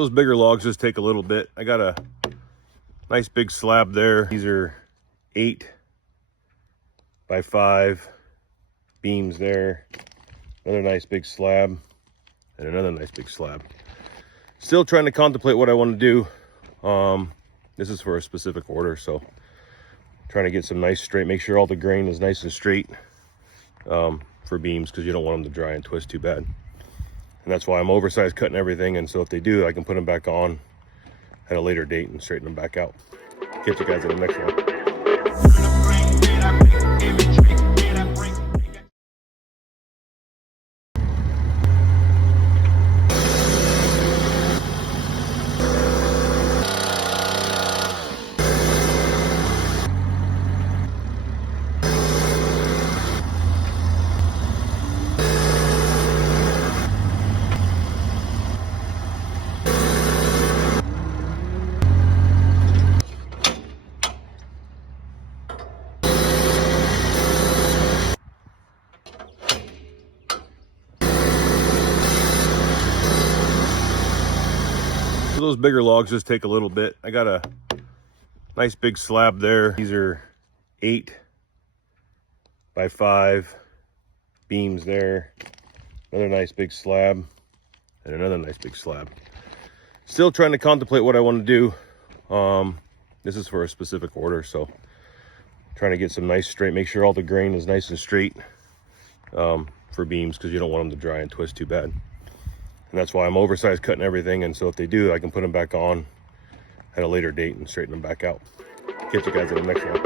those bigger logs just take a little bit. I got a nice big slab there. These are 8 by 5 beams there. Another nice big slab and another nice big slab. Still trying to contemplate what I want to do. This is for a specific order, so trying to get some nice straight, make sure all the grain is nice and straight for beams, because you don't want them to dry and twist too bad. And that's why I'm oversized cutting everything, and so if they do, I can put them back on at a later date and straighten them back out. Catch you guys in the next one. So those bigger logs just take a little bit. I got a nice big slab there. These are 8 by 5 beams there. Another nice big slab and another nice big slab. Still trying to contemplate what I want to do. This is for a specific order, so trying to get some nice straight, make sure all the grain is nice and straight for beams, because you don't want them to dry and twist too bad. And that's why I'm oversized cutting everything, and so if they do, I can put them back on at a later date and straighten them back out. Catch you guys in the next one.